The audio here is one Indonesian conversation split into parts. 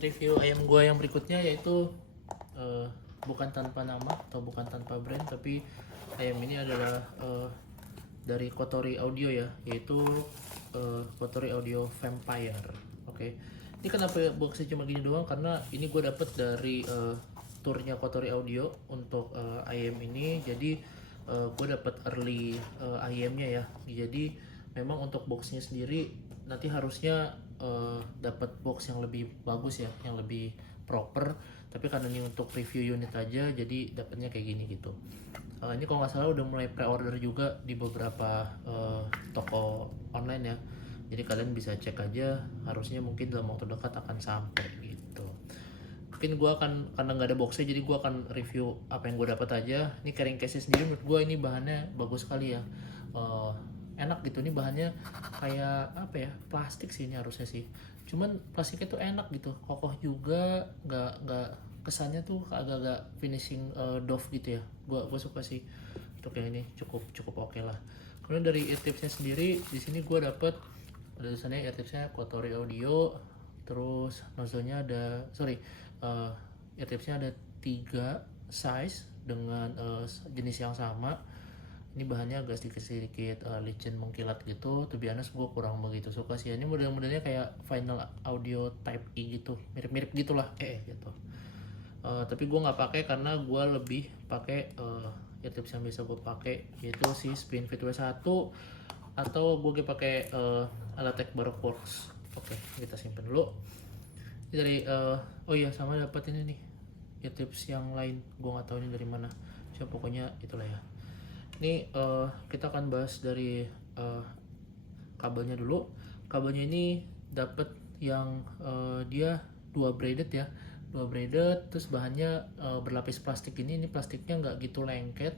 Review ayam gua yang berikutnya yaitu bukan tanpa nama atau bukan tanpa brand, tapi ayam ini adalah dari Kotori Audio ya, yaitu Kotori Audio Vampire. Oke. Ini kenapa boxnya cuma gini doang? Karena ini gue dapet dari turnya Kotori Audio untuk ayam ini. Jadi gue dapet early ayamnya ya. Jadi memang untuk boxnya sendiri nanti harusnya dapat box yang lebih bagus ya, yang lebih proper. Tapi karena ini untuk review unit aja, jadi dapatnya kayak gini gitu. Ini kalau nggak salah udah mulai pre-order juga di beberapa toko online ya. Jadi kalian bisa cek aja, harusnya mungkin dalam waktu dekat akan sampai gitu. Mungkin gue akan, karena nggak ada boxnya, jadi gue akan review apa yang gue dapat aja. Ini carrying case sendiri menurut gue ini bahannya bagus sekali ya. Enak gitu, ini bahannya kayak apa ya, plastik sih ini harusnya sih. Cuman plastiknya tuh enak gitu, kokoh juga, nggak kesannya tuh agak-agak finishing doff gitu ya. Gue suka sih untuk yang ini, cukup cukup oke lah. Kemudian dari eartipsnya sendiri, di sini gue dapet ada tulisannya eartipsnya Kotori Audio, terus nozzle-nya ada, eartipsnya ada 3 size dengan jenis yang sama. Ini bahannya agak sedikit licin mengkilat gitu. To be honest, gue kurang begitu suka sih. Ini model-modelnya kayak Final Audio Type E gitu, mirip-mirip gitulah gitu. Tapi gue nggak pakai karena gue lebih pakai eartips yang bisa gue pakai, yaitu si Spinfit W1 atau gue pakai Alatech Baroque. Oke, kita simpen dulu. Ini dari oh iya, sama dapat ini nih eartips yang lain, gue nggak tahu ini dari mana. Cuma pokoknya itulah ya. Ini kita akan bahas dari kabelnya dulu. Kabelnya ini dapat yang dia dua braided ya, dua braided. Terus bahannya berlapis plastik ini plastiknya nggak gitu lengket.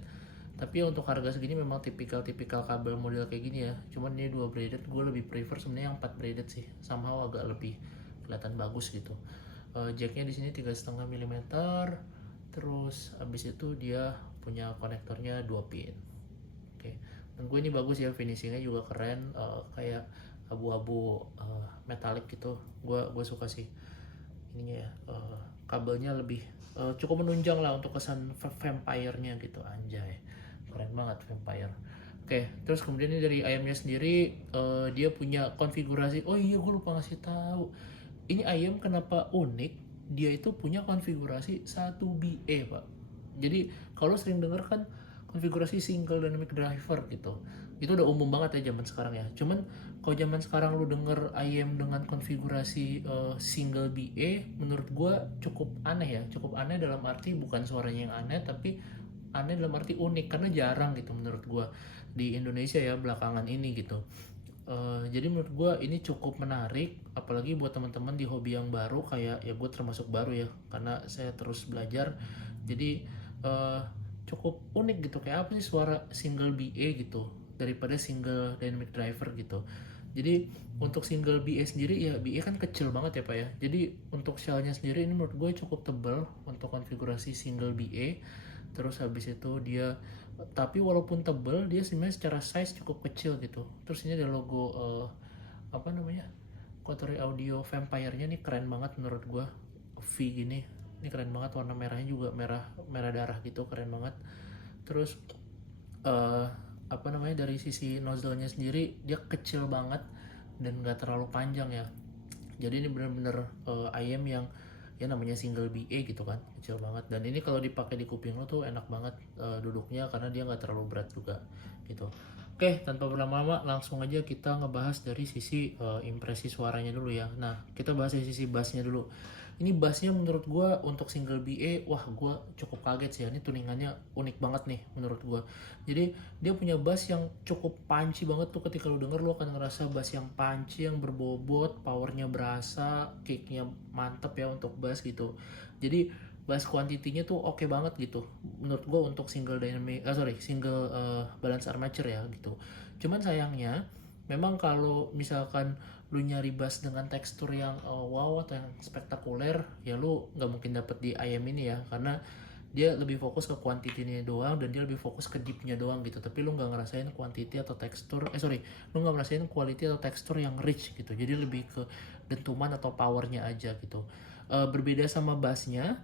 Tapi untuk harga segini memang tipikal kabel model kayak gini ya. Cuman ini dua braided, gue lebih prefer sebenarnya yang 4 braided sih. Somehow agak lebih kelihatan bagus gitu. Jacknya di sini 3,5 mm. Terus abis itu dia punya konektornya 2 pin. Oke, dan gue ini bagus ya, finishingnya juga keren, kayak abu-abu metalik gitu. Gue suka sih ininya ya, kabelnya lebih cukup menunjang lah untuk kesan vampire-nya gitu, anjay, keren banget vampire. Oke, terus kemudian ini dari ayamnya sendiri, dia punya konfigurasi. Oh iya, gue lupa ngasih tahu. Ini ayam kenapa unik? Dia itu punya konfigurasi 1BE, Pak. Jadi kalau sering denger kan konfigurasi single dynamic driver gitu, itu udah umum banget ya zaman sekarang ya. Cuman kalau zaman sekarang lu denger IM dengan konfigurasi single BA, menurut gue cukup aneh ya. Cukup aneh dalam arti bukan suaranya yang aneh, tapi aneh dalam arti unik, karena jarang gitu menurut gue di Indonesia ya belakangan ini gitu. Jadi menurut gue ini cukup menarik, apalagi buat teman-teman di hobi yang baru, kayak ya gue termasuk baru ya karena saya terus belajar. Jadi cukup unik gitu, kayak apa sih suara single BA gitu daripada single dynamic driver gitu. Jadi untuk single BA sendiri ya, BA kan kecil banget ya Pak ya. Jadi untuk shellnya sendiri ini menurut gue cukup tebal untuk konfigurasi single BA. Terus habis itu dia, tapi walaupun tebal, dia sebenarnya secara size cukup kecil gitu. Terus ini ada logo apa namanya, Kotori Audio Vampire-nya nih, keren banget menurut gua. V gini, ini keren banget, warna merahnya juga merah darah gitu, keren banget. Terus apa namanya, dari sisi nozzle-nya sendiri dia kecil banget dan nggak terlalu panjang ya. Jadi ini bener-bener ayam yang ya namanya single BA gitu kan, kecil banget. Dan ini kalau dipakai di kuping lo tuh enak banget duduknya, karena dia nggak terlalu berat juga gitu. Oke, tanpa berlama-lama langsung aja kita ngebahas dari sisi impresi suaranya dulu ya. Nah, kita bahas dari sisi bassnya dulu. Ini bassnya menurut gue untuk single BA, wah gue cukup kaget sih ya. Ini tuningannya unik banget nih menurut gue. Jadi dia punya bass yang cukup punchy banget tuh, ketika lu denger lu akan ngerasa bass yang punchy, yang berbobot, powernya berasa, kicknya mantep ya untuk bass gitu. Jadi bass quantity-nya tuh oke banget gitu menurut gue untuk single dynamic, single balance armature ya gitu. Cuman sayangnya memang kalau misalkan lu nyari bass dengan tekstur yang wow atau yang spektakuler, ya lu nggak mungkin dapet di IM ini ya, karena dia lebih fokus ke kuantitinya doang dan dia lebih fokus ke deepnya doang gitu. Tapi lu nggak ngerasain quantity atau tekstur, lu nggak ngerasain quality atau tekstur yang rich gitu. Jadi lebih ke dentuman atau powernya aja gitu. berbeda sama bassnya.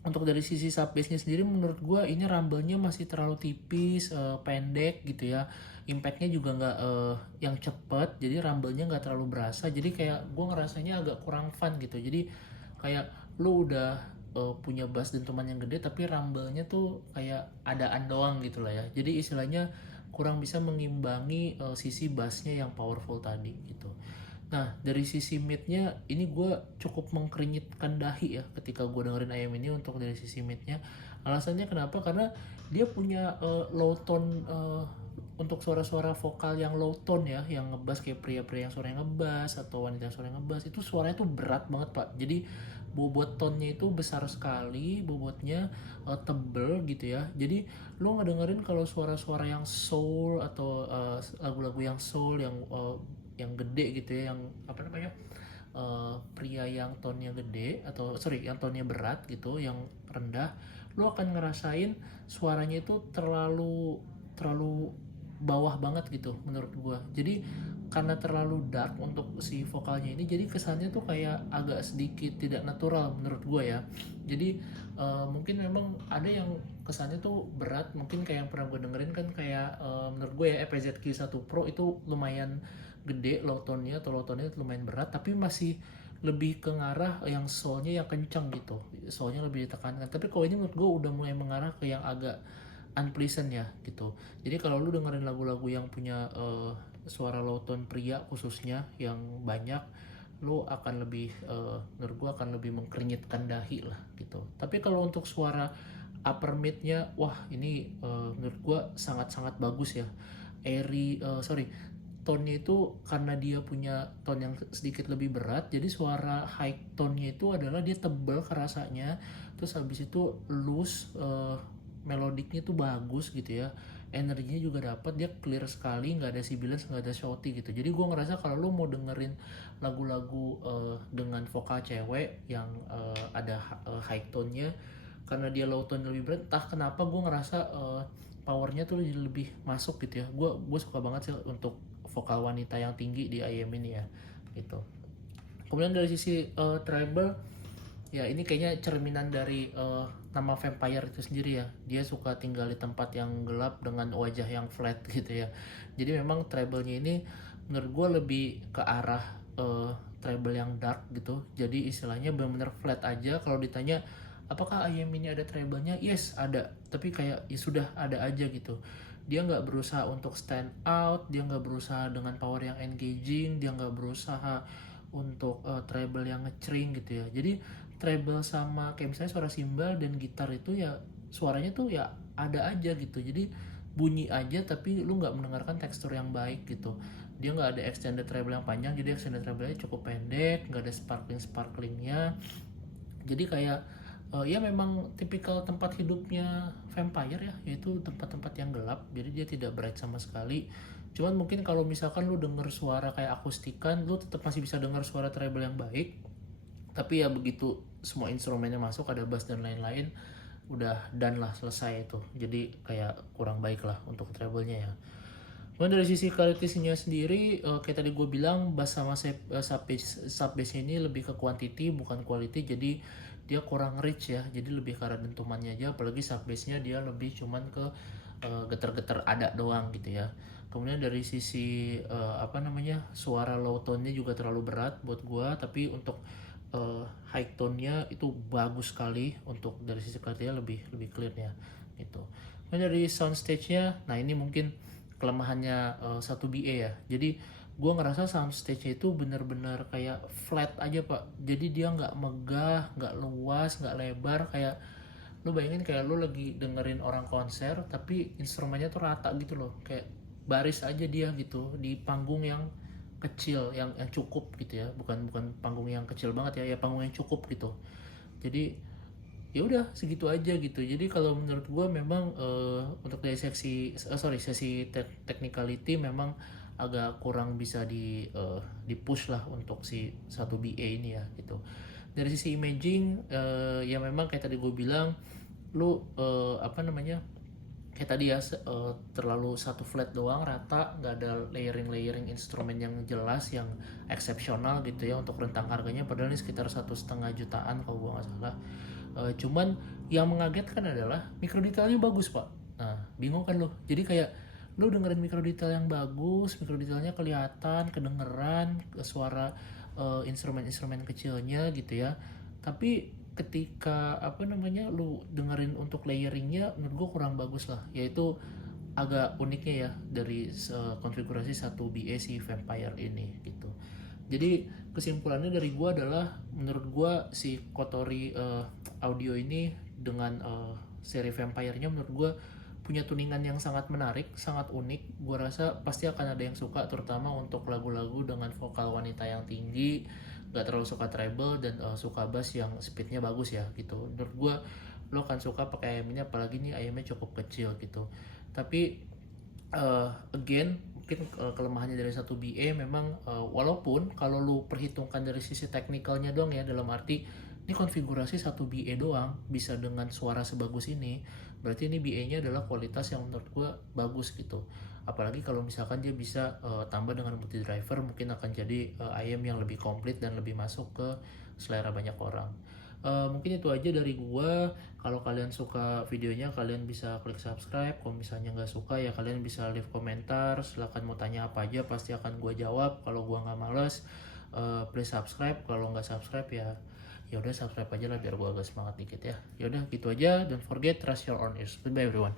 Untuk dari sisi sub bassnya sendiri menurut gue ini rumble-nya masih terlalu tipis, pendek gitu ya. Impact-nya juga nggak yang cepet, jadi rumble-nya nggak terlalu berasa. Jadi kayak gue ngerasanya agak kurang fun gitu. Jadi kayak lu udah punya bass dentuman yang gede tapi rumble-nya tuh kayak adaan doang gitu lah ya. Jadi istilahnya kurang bisa mengimbangi sisi bassnya yang powerful tadi gitu. Nah, dari sisi mid-nya ini gue cukup mengkerinyitkan dahi ya ketika gue dengerin ayam ini untuk dari sisi mid-nya. Alasannya kenapa? Karena dia punya low tone untuk suara-suara vokal yang low tone ya, yang ngebass kayak pria-pria yang suaranya ngebass atau wanita yang suaranya ngebass, itu suaranya tuh berat banget Pak. Jadi bobot tone-nya itu besar sekali, bobotnya tebel gitu ya. Jadi lo ngedengerin kalau suara-suara yang soul atau lagu-lagu yang soul yang gede gitu ya, yang apa namanya, pria yang tonnya gede atau sorry yang tonnya berat gitu, yang rendah, lo akan ngerasain suaranya itu terlalu terlalu bawah banget gitu menurut gua. Jadi karena terlalu dark untuk si vokalnya ini, jadi kesannya tuh kayak agak sedikit tidak natural menurut gua ya. Jadi mungkin memang ada yang kesannya tuh berat, mungkin kayak yang pernah gue dengerin kan kayak menurut gue ya EPZ-Q1 Pro itu lumayan gede low tone-nya atau low tone-nya lumayan berat, tapi masih lebih ke ngarah yang soul-nya yang kencang gitu, soul-nya lebih ditekankan. Tapi kalau ini menurut gue udah mulai mengarah ke yang agak unpleasant ya gitu. Jadi kalau lu dengerin lagu-lagu yang punya suara low tone pria khususnya yang banyak, lu akan lebih menurut gue akan lebih mengkerinyitkan dahi lah gitu. Tapi kalau untuk suara upper mid-nya, wah ini menurut gue sangat-sangat bagus ya. Tone-nya itu karena dia punya tone yang sedikit lebih berat, jadi suara high tone-nya itu adalah dia tebal kerasanya, terus habis itu loose, melodiknya tuh bagus gitu ya, energinya juga dapat, dia clear sekali, nggak ada sibilance, nggak ada shouty gitu. Jadi gue ngerasa kalau lo mau dengerin lagu-lagu dengan vokal cewek yang ada high tone-nya, karena dia low tone lebih berat, entah kenapa gue ngerasa powernya tuh lebih masuk gitu ya. Gue suka banget sih untuk vokal wanita yang tinggi di IM ini ya gitu. Kemudian dari sisi treble ya, ini kayaknya cerminan dari nama vampire itu sendiri ya. Dia suka tinggal di tempat yang gelap dengan wajah yang flat gitu ya. Jadi memang treble-nya ini menurut gue lebih ke arah treble yang dark gitu. Jadi istilahnya benar-benar flat aja. Kalau ditanya apakah IM ini ada treble-nya? Yes, ada. Tapi kayak ya sudah ada aja gitu. Dia nggak berusaha untuk stand out, dia nggak berusaha dengan power yang engaging, dia nggak berusaha untuk treble yang ngecering gitu ya. Jadi treble sama kayak misalnya suara cymbal dan gitar itu ya suaranya tuh ya ada aja gitu. Jadi bunyi aja tapi lu nggak mendengarkan tekstur yang baik gitu. Dia nggak ada extended treble yang panjang, jadi extended treble-nya cukup pendek, nggak ada sparklingnya. Jadi kayak ya memang tipikal tempat hidupnya vampire ya, yaitu tempat-tempat yang gelap, jadi dia tidak bright sama sekali. Cuman mungkin kalau misalkan lu denger suara kayak akustikan, lu tetap masih bisa denger suara treble yang baik. Tapi ya begitu semua instrumennya masuk, ada bass dan lain-lain, udah done lah, selesai itu. Jadi kayak kurang baik lah untuk treble-nya ya. Kemudian dari sisi kualitasnya sendiri, kayak tadi gue bilang, bass sama sub bass ini lebih ke quantity bukan quality, jadi dia kurang rich ya, jadi lebih ke arah dentumannya aja. Apalagi sub bassnya dia lebih cuman ke getar-getar ada doang gitu ya. Kemudian dari sisi apa namanya, suara low tone-nya juga terlalu berat buat gue, tapi untuk high tone-nya itu bagus sekali. Untuk dari sisi kualitasnya lebih lebih clear ya gitu. Kemudian dari sound stage-nya, nah ini mungkin kelemahannya 1BA ya. Jadi gue ngerasa soundstage-nya itu bener-bener kayak flat aja Pak. Jadi dia nggak megah, nggak luas, nggak lebar. Kayak lu bayangin kayak lu lagi dengerin orang konser tapi instrumennya tuh rata gitu loh, kayak baris aja dia gitu di panggung yang kecil, yang cukup gitu ya, bukan bukan panggung yang kecil banget ya, ya panggung yang cukup gitu. Jadi ya udah segitu aja gitu. Jadi kalau menurut gue memang untuk dari sesi technicality memang agak kurang bisa di push lah untuk si 1BA ini ya gitu. Dari sisi imaging ya memang kayak tadi gue bilang, lu apa namanya, kayak tadi ya terlalu satu flat doang rata, nggak ada layering instrumen yang jelas yang eksepsional gitu ya untuk rentang harganya, padahal ini sekitar 1,5 jutaan kalau gua nggak salah. Cuman yang mengagetkan adalah mikro detailnya bagus pak. Nah bingung kan lo, jadi kayak lo dengerin mikro detail yang bagus, mikro detailnya kelihatan, kedengeran suara instrumen-instrumen kecilnya gitu ya, tapi ketika apa namanya lu dengerin untuk layeringnya menurut gue kurang bagus lah, yaitu agak uniknya ya dari konfigurasi 1BA si Vampire ini gitu. Jadi kesimpulannya dari gue adalah menurut gue si Kotori audio ini dengan seri Vampire-nya menurut gue punya tuningan yang sangat menarik, sangat unik. Gue rasa pasti akan ada yang suka, terutama untuk lagu-lagu dengan vokal wanita yang tinggi, gak terlalu suka treble, dan suka bass yang speednya bagus ya gitu. Menurut gue lo akan suka pakai AM ini, apalagi nih AM-nya cukup kecil gitu. Tapi again mungkin kelemahannya dari 1BA memang walaupun kalau lu perhitungkan dari sisi teknikalnya doang ya, dalam arti ini konfigurasi 1BA doang bisa dengan suara sebagus ini, berarti ini BA-nya adalah kualitas yang menurut gue bagus gitu. Apalagi kalau misalkan dia bisa tambah dengan multi driver, mungkin akan jadi IM yang lebih komplit dan lebih masuk ke selera banyak orang. Mungkin itu aja dari gua. Kalau kalian suka videonya, kalian bisa klik subscribe. Kalau misalnya nggak suka ya kalian bisa leave komentar. Silahkan mau tanya apa aja, pasti akan gua jawab. Kalau gua nggak males, please subscribe. Kalau nggak subscribe ya udah subscribe aja lah biar gua agak semangat dikit ya. Ya udah gitu aja. Don't forget, trust your own ears. Goodbye everyone.